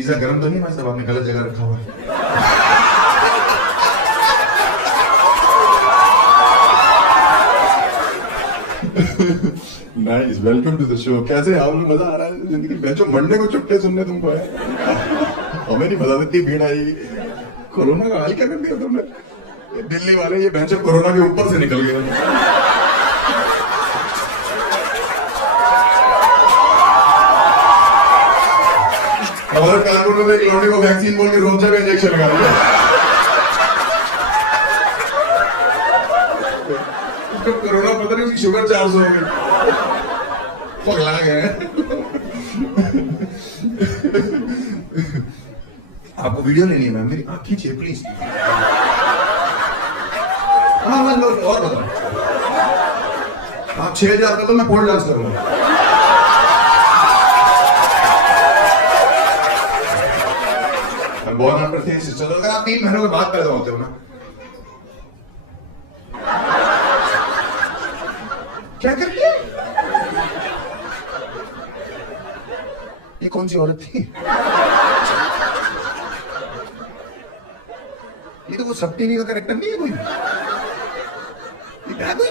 Pizza गर्म तो नहीं भाई साहब, आपने गलत जगह रखा हुआ है। Nice, welcome to the show. कैसे आप लोग? मजा आ रहा है जिंदगी? बेंचो मंडे को चुट्टे सुनने तुमको है। हमें नहीं मजा, इतनी भीड़ आई। कोरोना का हाल क्या कर दिया तुमने? दिल्ली वाले ये बेंचो कोरोना के ऊपर से निकल गए। हमारे कानपुर में एक लौंडे को वैक्सीन बोल के रोजा का इंजेक्शन लगा दिया। उसको कोरोना पता नहीं, उसकी शुगर 400 हो गई, पगला गए। आपको वीडियो लेनी है मैम? मेरी आप खींचिए प्लीज। हाँ लो, और बताओ। आप 6000 का तो मैं पोल डांस करूंगा। बहुत नंबर थे सिस्टर। अगर आप 3 महीनों के बाद पैदा होते हो ना, क्या करती है? ये कौन सी औरत थी? ये तो वो सब टीवी का कैरेक्टर नहीं है कोई।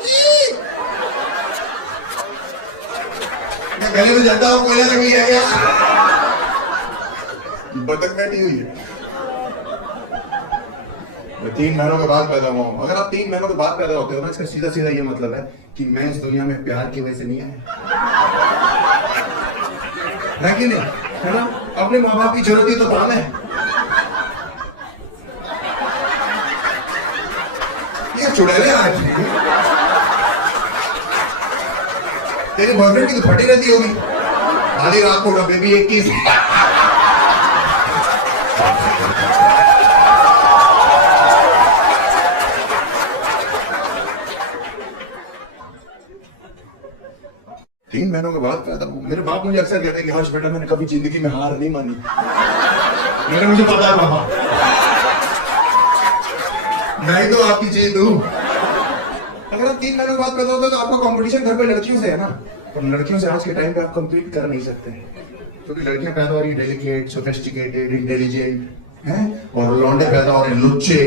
जी मैं गले में जाता हूँ, कोयला लगी है क्या? बतख बैठी हुई है। मैं 3 महीनों के बाद पैदा हुआ हूं। अगर आप 3 महीनों के बाद पैदा होते हो ना, इसका सीधा सीधा ये मतलब है कि मैं इस दुनिया में प्यार की वजह से नहीं आया, है कि नहीं? है ना? अपने माँ बाप की जरूरत ही तो काम है। ये चुड़ैले आज तेरे बॉयफ्रेंड की तो फटी रहती होगी, आधी रात को बेबी 21। तीन महीनों के बाद पैदा हूँ। मेरे बाप मुझे अक्सर कहते हैं कि हर्ष बेटा, मैंने कभी जिंदगी में हार नहीं मानी। मैंने मुझे पता है पापा, मैं ही तो आपकी चीज हूँ। अगर आप 3 महीनों के बाद पैदा होते तो आपका कंपटीशन घर पे लड़कियों से है ना, और लड़कियों से आज के टाइम पे आप कंपीट कर नहीं सकते, क्योंकि लड़कियां पैदा हो रही डेलिकेट, सोफिस्टिकेटेड, इंटेलिजेंट हैं, और लौंडे पैदा हो रहे लुच्चे।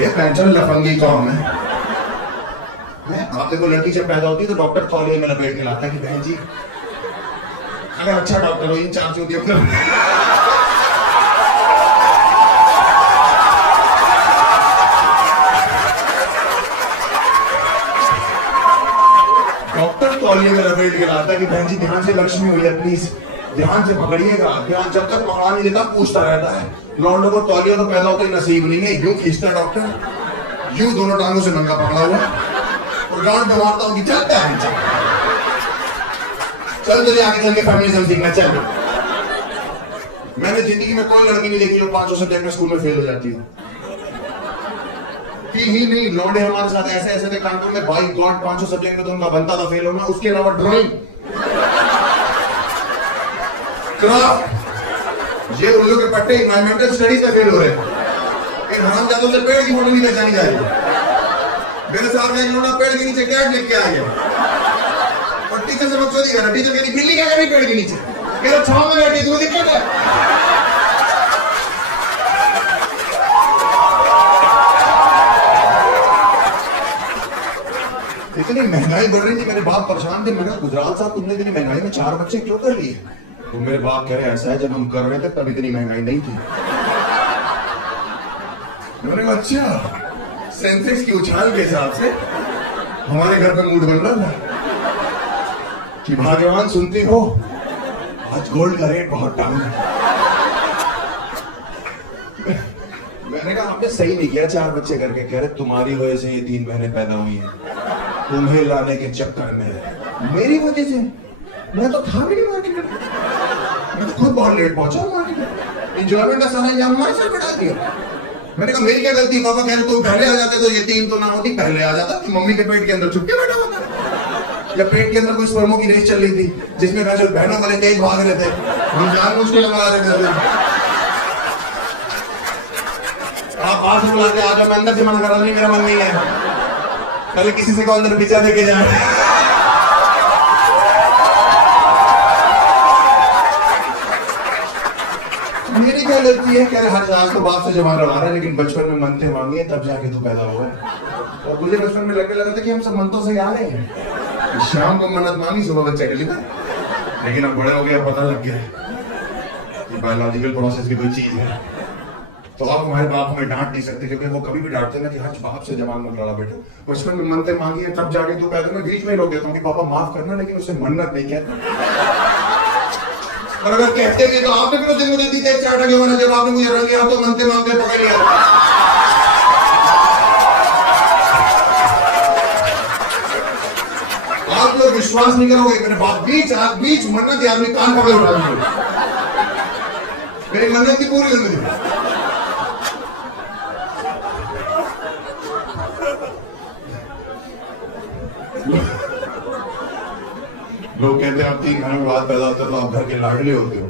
ये पेंशन लफंगी कौन है? आप देखो, लड़की जब पैदा होती है तो डॉक्टर तौलिए में लपेट के लाता है कि बहन जी अगर अच्छा डॉक्टर हो, इन 4 चूतियों को डॉक्टर तौलिए में लपेट के लाता है कि बहन जी ध्यान से लक्ष्मी हुई है, प्लीज ध्यान से पकड़िएगा। ध्यान जब तक पकड़ा नहीं देता पूछता रहता है। लौंडों को तौलिया तो पैदा होते नसीब नहीं है, यूं खींचता है डॉक्टर, यूं दोनों टांगों से नंगा पकड़ा हुआ, गांड मारता हूँ कि चलता है चल तुझे आगे चल के फेमिनिज्म सीखना चल। मैंने जिंदगी में कोई लड़की नहीं देखी जो 500 सब्जेक्ट में स्कूल में फेल हो जाती हो। ही नहीं, लौंडे हमारे साथ ऐसे ऐसे थे कानपुर में, भाई गॉड 500 सब्जेक्ट में तो उनका बनता था फेल होना। उसके अलावा ड्राइंग, क्राफ्ट, ये उल्लू के पट्टे इन्वायरमेंटल स्टडीज में फेल हो रहे हैं। इन हरामजादों से पेड़ की फोटो नहीं पहचानी जा रही। मेरे साथ में इन्होंने पेड़ के नीचे कैट लिख के आ गया, और टीचर से मकसद ही करा। टीचर कहती बिल्ली क्या करी पेड़ के नीचे? मेरा छांव में बैठी, तुम्हें दिक्कत है? इतनी महंगाई बढ़ रही थी, मेरे बाप परेशान थे। मैंने गुजराल साहब तुमने इतनी महंगाई में 4 बच्चे क्यों कर लिए? तो मेरे बाप कह रहे ऐसा है, जब हम कर रहे थे तब इतनी महंगाई नहीं थी। मैंने कहा अच्छा, सेंसेक्स की उछाल के हिसाब से हमारे घर पे मूड बन रहा था कि भाग्यवान सुनती हो, आज गोल्ड का रेट बहुत डाउन है। मैंने कहा आपने सही नहीं किया 4 बच्चे करके। कह रहे तुम्हारी वजह से ये 3 बहनें पैदा हुई हैं, तुम्हें लाने के चक्कर में। मेरी वजह से? मैं तो था भी नहीं मार्केट में, मैं तो खुद बहुत लेट पहुंचा मार्केट में। इंजॉयमेंट का सारा इंजाम हमारे सर बढ़ा दिया। मैंने कहा मेरी क्या गलती? पापा कह रहे तुम पहले आ जाते तो ये 3 तो ना होती, पहले आ जाता कि मम्मी के पेट के अंदर छुप के बैठा होता। या पेट के अंदर कोई स्पर्मों की रेस चल रही थी जिसमें बहनों वाले तेज भाग रहे थे, हम जानबूझ के लगा रहे थे। आप बात बुलाते आ जाओ, मैं अंदर से मना कर रहा नहीं, मेरा मन नहीं है, पहले किसी से को अंदर पिज्जा देके जाए। क्या गलती है? कह रहे हर आज तो बाप से जमा रहा है, लेकिन बचपन में मनते मांगी है तब जाके तू पैदा हुआ। और मुझे बचपन में लगने लगा था कि हम सब मनतों से आ रहे हैं। शाम को मन्नत मांगी, सुबह बच्चा के लिए। लेकिन अब बड़े हो गया, पता लग गया कि बायोलॉजिकल प्रोसेस की कोई चीज है। तो अब हमारे बाप हमें डांट नहीं सकते, क्योंकि वो कभी भी डांटते ना कि हर बाप से जवान मत लड़ा बेटे, बचपन में मनते मांगी है तब जाके तू पैदा। मैं बीच में रोक देता हूँ कि पापा माफ करना, लेकिन उसे मन्नत नहीं कहता। और अगर कहते भी तो आपने भी मुझे दी थी 4 टके वाला, जब आपने मुझे रंग लिया तो मनते मांगते पकड़ लिया। आप लोग विश्वास नहीं करोगे, मेरे बाप बीच मन्नत आदमी कान पकड़े उठा दिए। मेरी मन्नत की पूरी जिंदगी। लोग कहते हैं आप 3 महीने बाद पैदा होते हो तो आप घर के लाडले होते हो।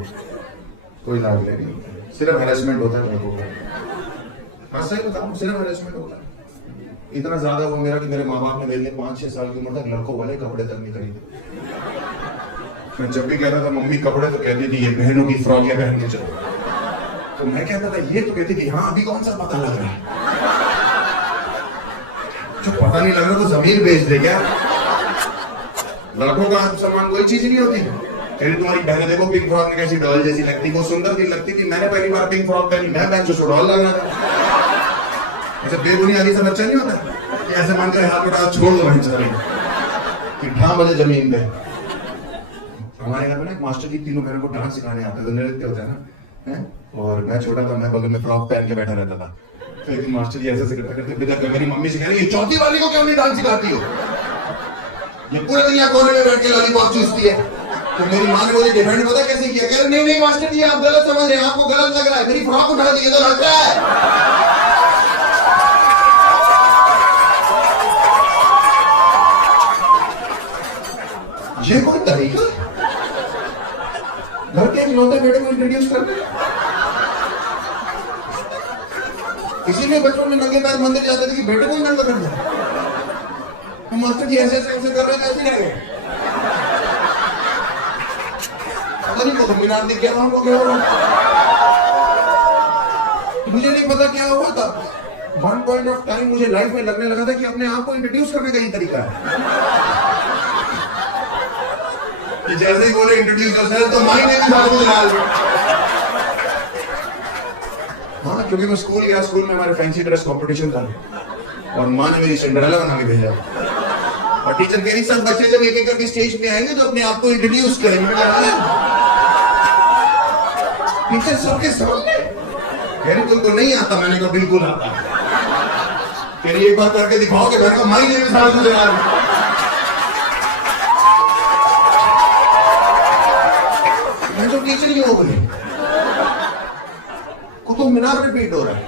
कोई लाडले नहीं होता, सिर्फ हैरेसमेंट होता है लड़कों का। हाँ सही बताऊं, सिर्फ हैरेसमेंट होता है। इतना ज्यादा हो मेरा कि मेरे माँ बाप ने मेरे लिए 5-6 साल की उम्र तक लड़कों वाले कपड़े तक नहीं खरीदे। मैं जब भी कहता था मम्मी कपड़े, तो कहती थी ये बहनों की फ्रॉक है, पहन के चलो। तो मैं कहता था ये, तो कहती थी हाँ अभी कौन सा पता लग रहा है। जो पता नहीं लग रहा तो जमीन बेच दे क्या? लड़कों का सम्मान कोई चीज नहीं होती। फिर तुम्हारी बहन देखो पिंक फ्रॉक में कैसी डॉल जैसी लगती, वो सुंदर नहीं लगती थी। मैंने पहली बार पिंक फ्रॉक पहनी, मैं बहन जो डॉल लग रहा था। ऐसे बेबुनियादी सा बच्चा नहीं होता, ऐसे मन कर हाथ उठा छोड़ दो वहीं चले कि ठाम बजे जमीन पे। हमारे घर में ना एक मास्टर जी तीनों बहनों को डांस सिखाने आते थे, नृत्य होता है ना। और मैं छोटा था, मैं बगल में फ्रॉक पहन के बैठा रहता था। तो एक दिन मास्टर जी ऐसे करते, मेरी मम्मी से कह रही है चौथी वाली को क्यों नहीं डांस सिखाती हो? ये पूरे दुनिया कोने में बैठ के लॉलीपॉप चूसती है। तो मेरी माँ ने मुझे डिफेंड पता कैसे किया? कह रहे नहीं मास्टर जी आप गलत समझ रहे हैं, आपको गलत लग रहा है। मेरी फ्रॉक उठा दी तो लगता है। ये कोई तरीका? घर के इकलौते बेटे को इंट्रोड्यूस करने? इसीलिए बचपन में नंगे पैर मंदिर जाते थे कि बेटे को ही नंगा कर दिया। मास्टर जी ऐसे कर रहे थे, ऐसे रह गए। पता नहीं कुतुब मीनार दिख गया हमको, क्या हुआ मुझे नहीं पता क्या हुआ था। वन पॉइंट ऑफ टाइम मुझे लाइफ में लगने लगा था कि अपने आप को इंट्रोड्यूस करने का ही तरीका है कि जैसे ही बोले इंट्रोड्यूस योरसेल्फ तो माई नेम इज आलू लाल। हाँ, क्योंकि मैं स्कूल गया, स्कूल में हमारे फैंसी ड्रेस कंपटीशन था और माँ ने मेरी सिंड्रेला बना के भेजा। और टीचर कह रही सब बच्चे जब एक-एक करके स्टेज पे आएंगे तो अपने आप को इंट्रोड्यूस करेंगे। टीचर सबके सामने कह रही तुमको नहीं आता? मैंने कहा बिल्कुल आता। कह रही एक बार करके दिखाओगे? मैंने कहा माई नेम इज आलू लाल। मैं तो टीचर ही हो गई। कुतुब मीनार रिपीट हो रहा है।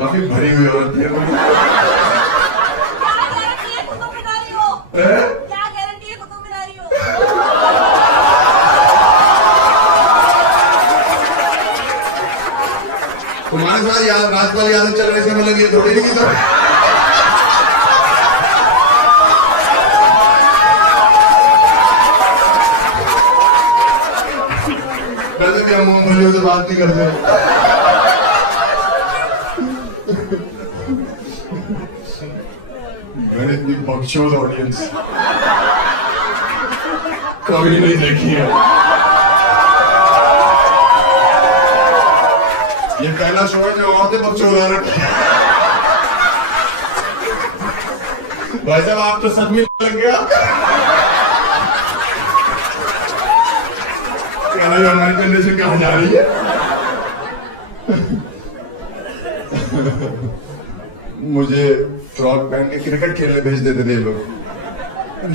काफी भरी हुई औरत है। क्या गारंटी है कुतुब मीनारी हो? तुम्हारे साथ याद राजपाल यादव चल रहे, इसका मतलब ये थोड़ी नहीं था। वैसे भी हम मूंगफलियों से बात नहीं करते। मैंने इतनी बकचोद ऑडियंस कभी नहीं देखी है। ये पहला शो है जो औरतें बकचोद आ रही है। भाई साहब आप तो सच में लग गया। हमारी जनरेशन कहाँ जा रही है? मुझे फ्रॉक पहन के क्रिकेट खेलने भेज देते थे लोग।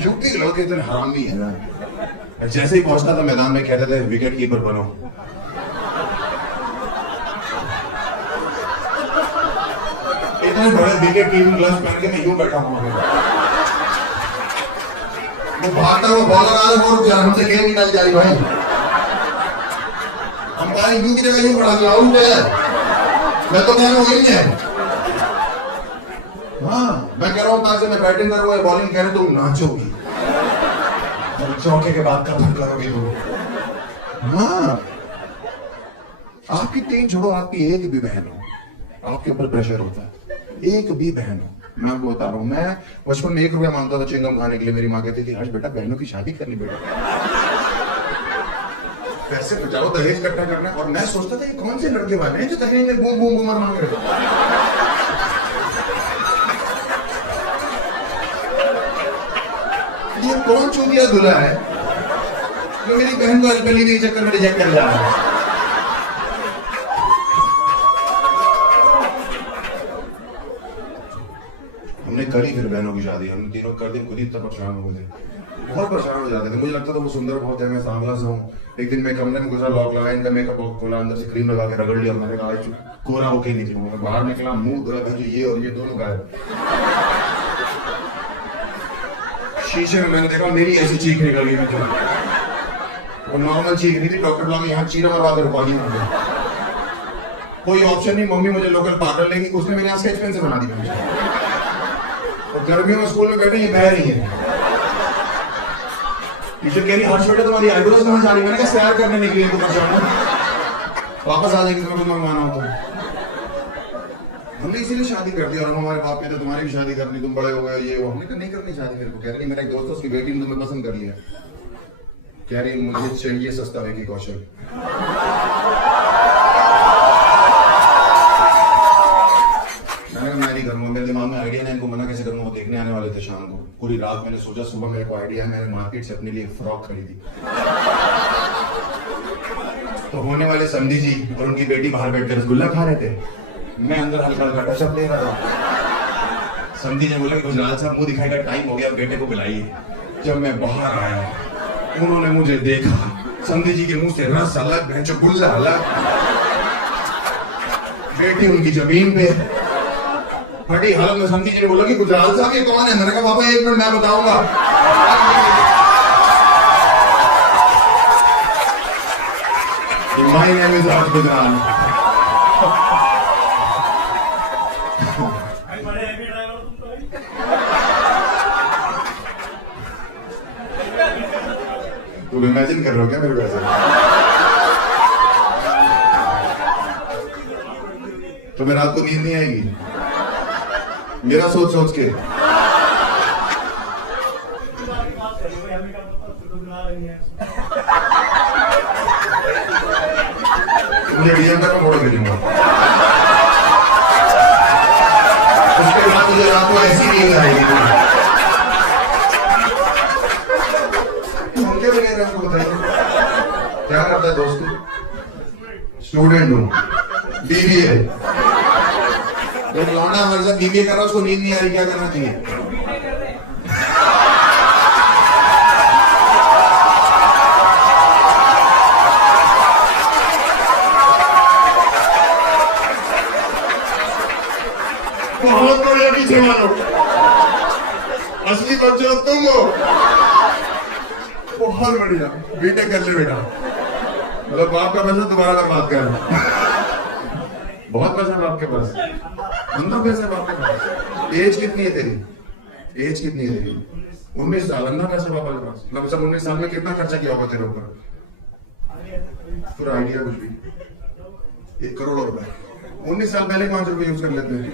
यूपी के लोग इतने हरामी है ना। जैसे ही पहुंचता था मैदान में कहते थे विकेट कीपर बनो। इतने बड़े बीके टीम ग्लव्स पहन के मैं यूं बैठा हूँ वो भागता हुआ बॉलर आ रहा है और हमसे गेम निकाल जा रही भाई अंपायर यूं की जगह यूं खड़ा किया आउट है मैं तो कह रहा हूँ वही है हाँ मैं कह रहा हूँ कहां से मैं बैटिंग करूंगा बॉलिंग कह रहे तुम नाचोगी और चौके के बाद कब करोगे तुम हाँ आपकी टीम छोड़ो आपकी एक भी बहन हो आपके ऊपर प्रेशर होता है एक भी बहन हो मैं आपको बता रहा हूँ मैं बचपन में 1 रुपया मांगता था चिंगम खाने के लिए मेरी माँ कहती थी हर्ष बेटा बहनों की शादी करनी बेटा पैसे बचाओ दहेज इकट्ठा करना और मैं सोचता था ये कौन से लड़के वाले हैं जो कहीं में बूम बूम बूमर मांग रहे ये कौन चूतिया दूल्हा है जो मेरी बहन को अल्पली के चक्कर में रिजेक्ट कर जा रहा है हमने करी फिर बहनों की शादी हम तीनों कर दी खुद ही इतना परेशान हो गए बहुत परेशान हो जाते थे मुझे लगता था वो सुंदर बहुत है मैं सांवला सा हूँ एक दिन मैं कमरे में घुसा लॉक लगाया इनका मेकअप खोला अंदर से क्रीम लगा के रगड़ लिया मैंने कहा कोरा होके नहीं थी बाहर निकला मुंह धोया था ये और ये दोनों गायब शीशे में मैंने देखा मेरी ऐसी चीख निकल गई मुझे वो नॉर्मल चीख नहीं थी डॉक्टर ने यहाँ चीरा मरवा कर रुका दिया कोई ऑप्शन नहीं मम्मी मुझे लोकल पार्लर लेगी उसने मेरे यहाँ स्केच पेन से बना दी मुझे और गर्मियों में स्कूल में बैठे ये बह रही है टीचर कह रही हर्ष बेटा तुम्हारी आईब्रोज कहाँ जा रही मैंने कहा सैर करने निकली तो वापस आ जाएगी तुम्हें कुछ मंगवाना हो तो हमने इसीलिए शादी कर दी और हम हमारे बाप कहते तुम्हारी भी शादी करनी तुम बड़े हो गए ये वो हमने कहा नहीं करनी शादी मेरे को कह रही मेरा एक दोस्त उसकी बेटी ने तुम्हें पसंद कर लिया कह रही मुझे चाहिए सस्ता विकी कौशल मैं नहीं करूंगा मेरे दिमाग में आइडिया नहीं इनको मना कैसे करूंगा वो देखने आने वाले थे शाम को पूरी रात मैंने सोचा सुबह मेरे को आइडिया है मैंने मार्केट से अपने लिए फ्रॉक खरीदी तो होने वाले समधी जी और उनकी बेटी बाहर बैठ कर रसगुल्ला खा रहे थे मैं अंदर हल्का हल्का टचअप ले रहा था समधी जी बोले गुजरात साहब मुंह दिखाई का टाइम हो गया बेटे को बुलाइए जब मैं बाहर आया उन्होंने मुझे देखा समधी जी के मुंह से रस अलग भैंचो गुल्ला अलग बेटी उनकी जमीन पे फटी हालत में समधी जी ने बोला कि गुजरात साहब ये कौन है मैंने कहा पापा 1 मिनट मैं बताऊंगा माय नेम इज हर्ष गुजरात तुम इमेजिन कर रहे हो क्या मेरे वैसे तो मैं रात को नींद नहीं आएगी मेरा सोच सोच के मुझे डीएम का फोटो भेजूंगा उसके बाद मुझे रात को ऐसी नींद आएगी उनके भी नहीं रहना बताइए क्या करता है दोस्त स्टूडेंट हूँ बीबीए एक लौंडा हमारे साथ बीबीए कर रहा है उसको नींद नहीं आ रही क्या करना चाहिए बहुत बढ़िया पीछे मानो असली बच्चे हो तुम हो बहुत बढ़िया बीटेक कर ले बेटा मतलब बाप का पैसा दोबारा बर्बाद कर बहुत पैसा बाप के पास अंधा पैसा बाप के पास एज कितनी है तेरी एज कितनी है तेरी 19 साल अंधा पैसा बाप के पास मतलब सब 19 साल में कितना खर्चा किया होगा तेरे ऊपर पूरा आइडिया कुछ भी 1 करोड़ रुपए 19 साल पहले 5 रुपए यूज कर लेते हैं